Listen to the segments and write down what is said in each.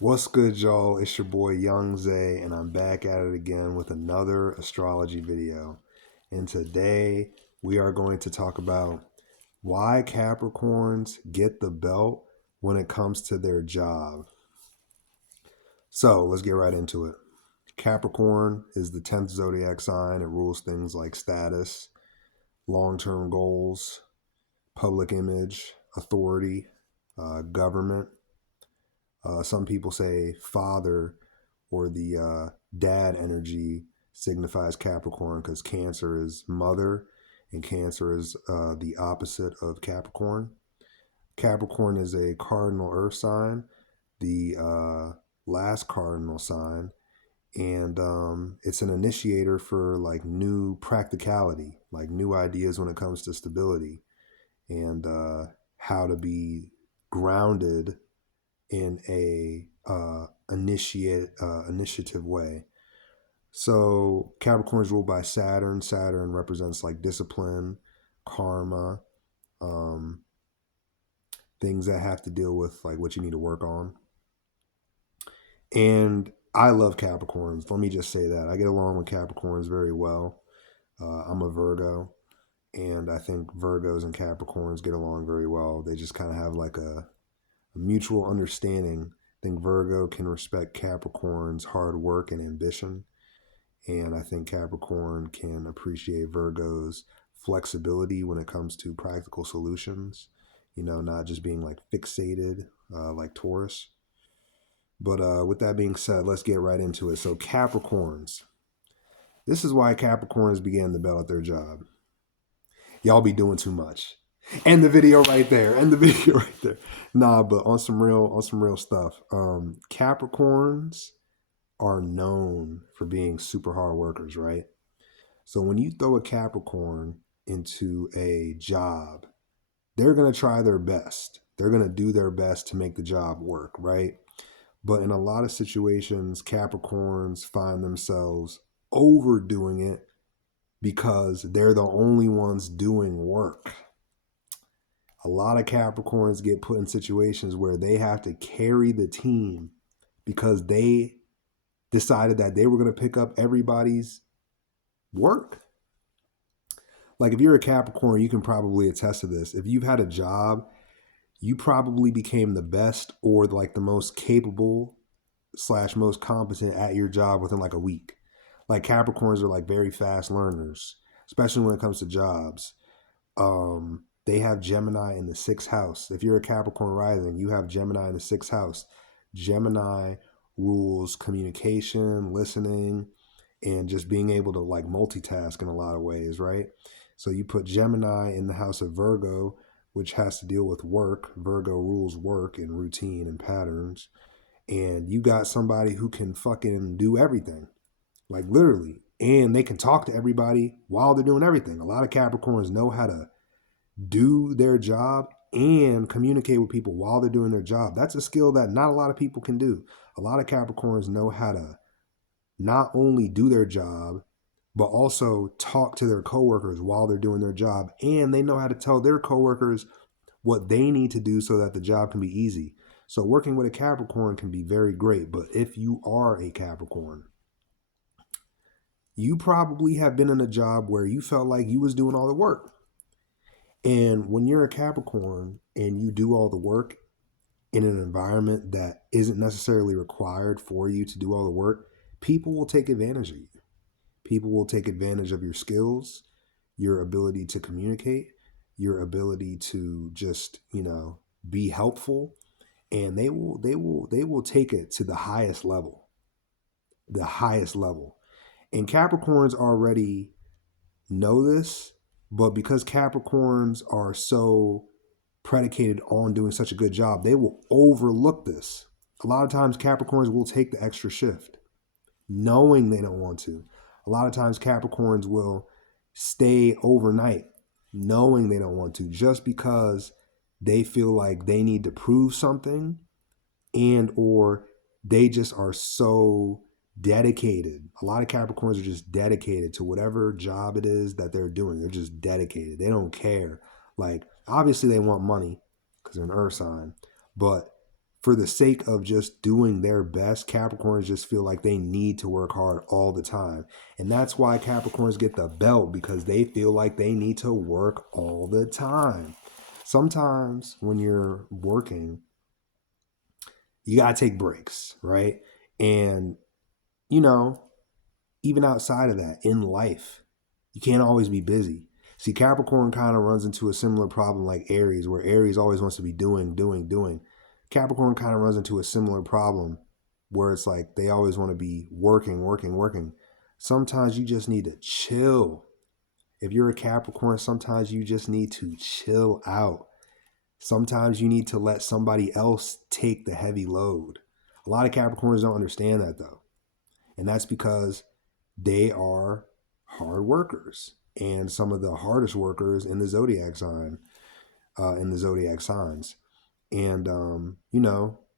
What's good, y'all? It's your boy Young Zay, and I'm back at it again with another astrology video. And today we are going to talk about why Capricorns get the belt when it comes to their job. So let's get right into it. Capricorn is the 10th zodiac sign. It rules things like status, long term goals, public image, authority, government. Some people say father or the dad energy signifies Capricorn because Cancer is mother and Cancer is the opposite of Capricorn. Capricorn is a cardinal earth sign, the last cardinal sign, and it's an initiator for like new practicality, like new ideas when it comes to stability and how to be grounded in a initiative way. So Capricorn is ruled by Saturn. Saturn represents like discipline, karma, um, things that have to deal with like what you need to work on. And I love Capricorns. Let me just say that I get along with Capricorns very well. I'm a Virgo, and I think Virgos and Capricorns get along very well. They just kind of have like a mutual understanding. I think Virgo can respect Capricorn's hard work and ambition. And I think Capricorn can appreciate Virgo's flexibility when it comes to practical solutions, not just being like fixated like Taurus. But with that being said, let's get right into it. So, Capricorns. This is why Capricorns began to belt at their job. Y'all be doing too much. End the video right there. End the video right there. Nah, but on some real stuff. Capricorns are known for being super hard workers, right? So when you throw a Capricorn into a job, they're going to try their best. They're going to do their best to make the job work, right? But in a lot of situations, Capricorns find themselves overdoing it because they're the only ones doing work. A lot of Capricorns get put in situations where they have to carry the team because they decided that they were going to pick up everybody's work. Like if you're a Capricorn, you can probably attest to this. If you've had a job, you probably became the best or like the most capable / most competent at your job within like a week. Like Capricorns are like very fast learners, especially when it comes to jobs. They have Gemini in the 6th house. If you're a Capricorn rising, you have Gemini in the 6th house. Gemini rules communication, listening, and just being able to like multitask in a lot of ways, right? So you put Gemini in the house of Virgo, which has to deal with work. Virgo rules work and routine and patterns. And you got somebody who can fucking do everything, like literally. And they can talk to everybody while they're doing everything. A lot of Capricorns know how to do their job and communicate with people while they're doing their job. That's a skill that not a lot of people can do. A lot of Capricorns know how to not only do their job, but also talk to their coworkers while they're doing their job. And they know how to tell their coworkers what they need to do so that the job can be easy. So working with a Capricorn can be very great. But if you are a Capricorn, you probably have been in a job where you felt like you was doing all the work. And when you're a Capricorn and you do all the work in an environment that isn't necessarily required for you to do all the work, people will take advantage of you. People will take advantage of your skills, your ability to communicate, your ability to just, be helpful, and they will take it to the highest level. The highest level. And Capricorns already know this, but because Capricorns are so predicated on doing such a good job, they will overlook this. A lot of times Capricorns will take the extra shift knowing they don't want to. A lot of times Capricorns will stay overnight knowing they don't want to, just because they feel like they need to prove something, and or they just are so dedicated. A lot of Capricorns are just dedicated to whatever job it is that they're doing. They're just dedicated. They don't care. Like, obviously they want money because they're an earth sign, but for the sake of just doing their best, Capricorns just feel like they need to work hard all the time. And that's why Capricorns get the belt, because they feel like they need to work all the time. Sometimes when you're working, you got to take breaks, right? And, you know, even outside of that, in life, you can't always be busy. See, Capricorn kind of runs into a similar problem like Aries, where Aries always wants to be doing, doing, doing. Capricorn kind of runs into a similar problem where it's like they always want to be working, working, working. Sometimes you just need to chill. If you're a Capricorn, sometimes you just need to chill out. Sometimes you need to let somebody else take the heavy load. A lot of Capricorns don't understand that though. And that's because they are hard workers and some of the hardest workers in the zodiac sign, in the zodiac signs. And,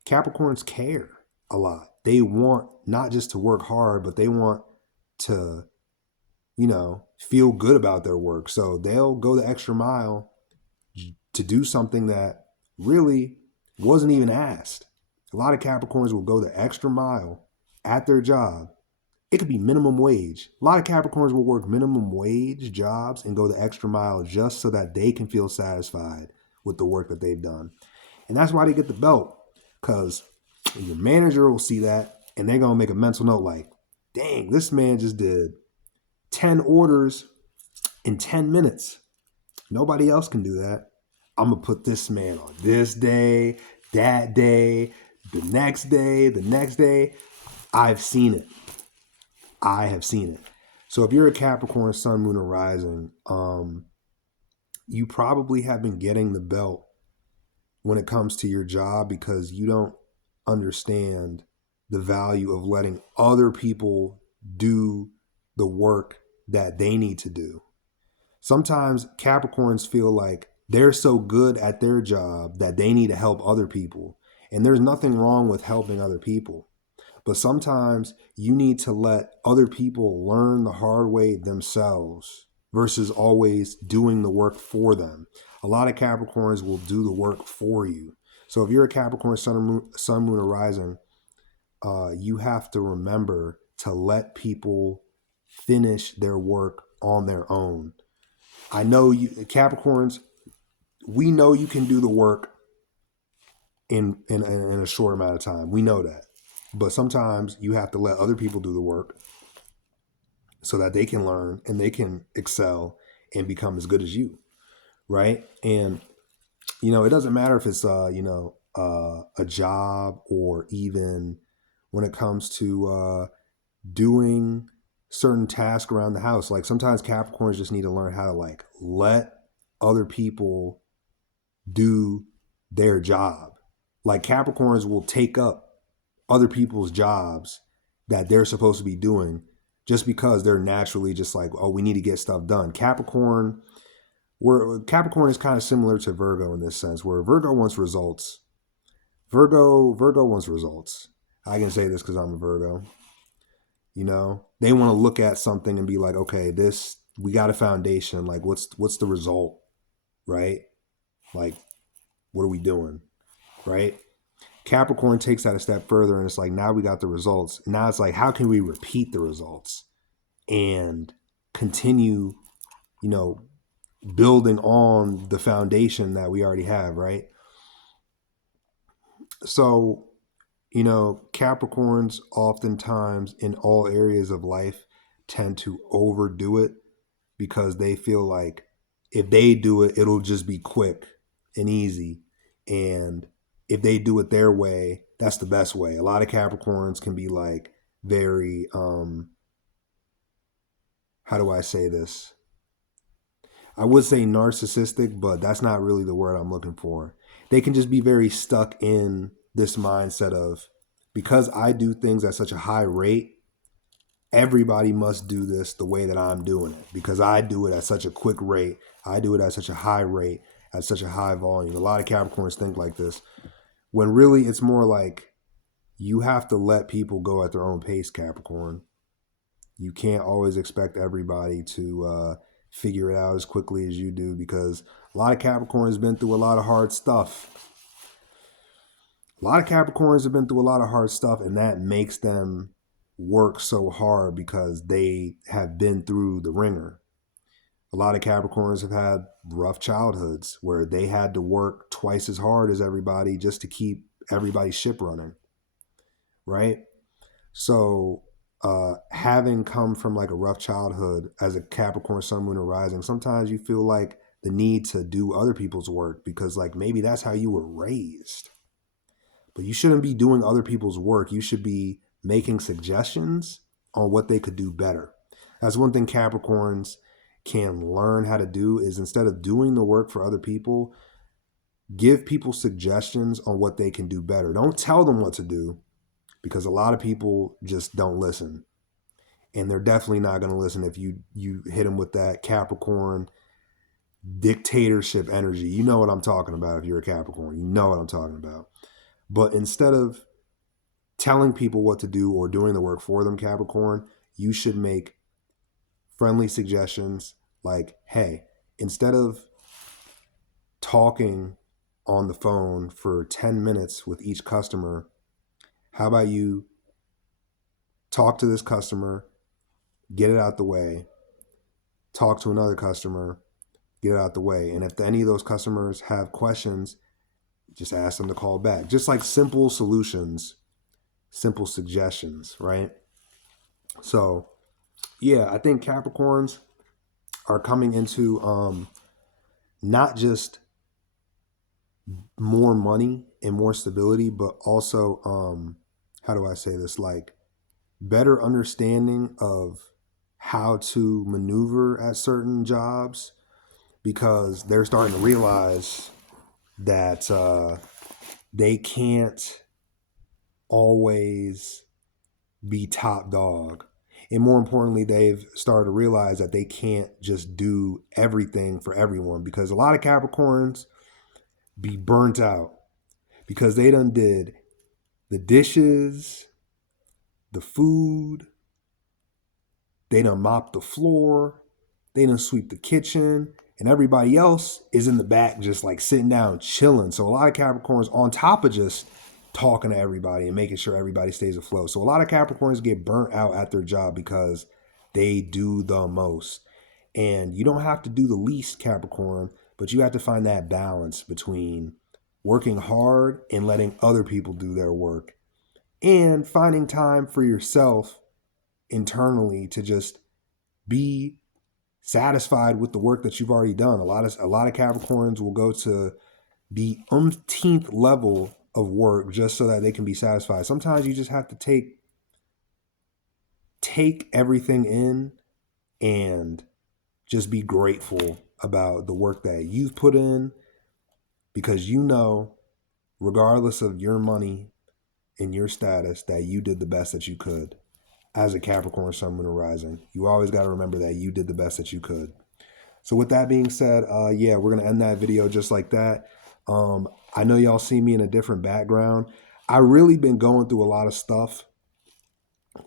Capricorns care a lot. They want not just to work hard, but they want to, feel good about their work. So they'll go the extra mile to do something that really wasn't even asked. A lot of Capricorns will go the extra mile at their job. It could be minimum wage. A lot of Capricorns will work minimum wage jobs and go the extra mile just so that they can feel satisfied with the work that they've done. And that's why they get the belt, because your manager will see that and they're going to make a mental note like, dang, this man just did 10 orders in 10 minutes. Nobody else can do that. I'm going to put this man on this day, that day, the next day, the next day. I've seen it. I have seen it. So if you're a Capricorn, Sun, Moon, or Rising, you probably have been getting the belt when it comes to your job because you don't understand the value of letting other people do the work that they need to do. Sometimes Capricorns feel like they're so good at their job that they need to help other people. And there's nothing wrong with helping other people. But sometimes you need to let other people learn the hard way themselves versus always doing the work for them. A lot of Capricorns will do the work for you. So if you're a Capricorn, Sun, Moon, or Rising, you have to remember to let people finish their work on their own. I know you, Capricorns, we know you can do the work in a short amount of time. We know that. But sometimes you have to let other people do the work so that they can learn and they can excel and become as good as you, right? And, it doesn't matter if it's, a job or even when it comes to doing certain tasks around the house. Like sometimes Capricorns just need to learn how to let other people do their job. Like Capricorns will take up other people's jobs that they're supposed to be doing just because they're naturally just like, oh, we need to get stuff done. Capricorn is kind of similar to Virgo in this sense, where Virgo wants results. Virgo wants results. I can say this because I'm a Virgo. They want to look at something and be like, okay, we got a foundation. Like, what's the result, right? Like, what are we doing, right? Capricorn takes that a step further and it's like, now we got the results. Now it's like, how can we repeat the results and continue, building on the foundation that we already have, right? So, Capricorns oftentimes in all areas of life tend to overdo it because they feel like if they do it, it'll just be quick and easy. And if they do it their way, that's the best way. A lot of Capricorns can be like very, how do I say this? I would say narcissistic, but that's not really the word I'm looking for. They can just be very stuck in this mindset of, because I do things at such a high rate, everybody must do this the way that I'm doing it. Because I do it at such a quick rate. I do it at such a high rate, at such a high volume. A lot of Capricorns think like this, when really it's more like you have to let people go at their own pace, Capricorn. You can't always expect everybody to figure it out as quickly as you do, because a lot of Capricorn has been through a lot of hard stuff. A lot of Capricorns have been through a lot of hard stuff, and that makes them work so hard because they have been through the ringer. A lot of Capricorns have had rough childhoods where they had to work twice as hard as everybody just to keep everybody's ship running, right? So, having come from like a rough childhood as a Capricorn, Sun, Moon, and Rising, sometimes you feel like the need to do other people's work because, like, maybe that's how you were raised. But you shouldn't be doing other people's work. You should be making suggestions on what they could do better. That's one thing Capricorns can learn how to do is instead of doing the work for other people, give people suggestions on what they can do better. Don't tell them what to do because a lot of people just don't listen. And they're definitely not going to listen if you hit them with that Capricorn dictatorship energy. You know what I'm talking about if you're a Capricorn. You know what I'm talking about. But instead of telling people what to do or doing the work for them, Capricorn, you should make friendly suggestions like, hey, instead of talking on the phone for 10 minutes with each customer, how about you talk to this customer, get it out the way, talk to another customer, get it out the way. And if any of those customers have questions, just ask them to call back. Just like simple solutions, simple suggestions, right? So, yeah, I think Capricorns are coming into not just more money and more stability, but also, how do I say this? Like better understanding of how to maneuver at certain jobs because they're starting to realize that they can't always be top dog. And more importantly, they've started to realize that they can't just do everything for everyone because a lot of Capricorns be burnt out because they done did the dishes, the food, they done mopped the floor, they done sweep the kitchen, and everybody else is in the back just like sitting down chilling. So a lot of Capricorns on top of just talking to everybody and making sure everybody stays afloat. So a lot of Capricorns get burnt out at their job because they do the most. And you don't have to do the least, Capricorn, but you have to find that balance between working hard and letting other people do their work and finding time for yourself internally to just be satisfied with the work that you've already done. A lot of Capricorns will go to the umpteenth level of work just so that they can be satisfied. Sometimes you just have to take everything in and just be grateful about the work that you've put in because you know, regardless of your money and your status, that you did the best that you could as a Capricorn, Sun, Moon, and Rising. You always got to remember that you did the best that you could. So with that being said, yeah, we're going to end that video just like that. I know y'all see me in a different background. I really been going through a lot of stuff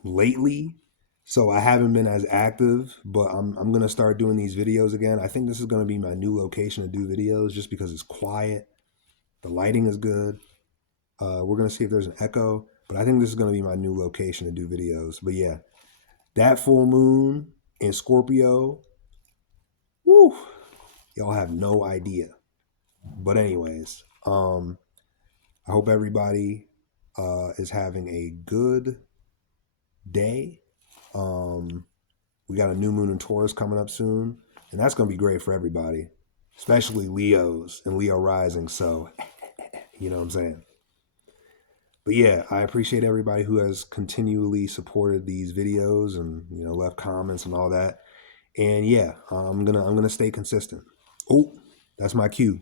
lately, so I haven't been as active, but I'm going to start doing these videos again. I think this is going to be my new location to do videos just because it's quiet. The lighting is good. We're going to see if there's an echo, but I think this is going to be my new location to do videos. But yeah, that full moon in Scorpio, woo, y'all have no idea. But anyways, I hope everybody is having a good day. We got a new moon in Taurus coming up soon, and that's going to be great for everybody, especially Leos and Leo rising. So, you know what I'm saying? But yeah, I appreciate everybody who has continually supported these videos and left comments and all that. And yeah, I'm gonna stay consistent. Oh, that's my cue.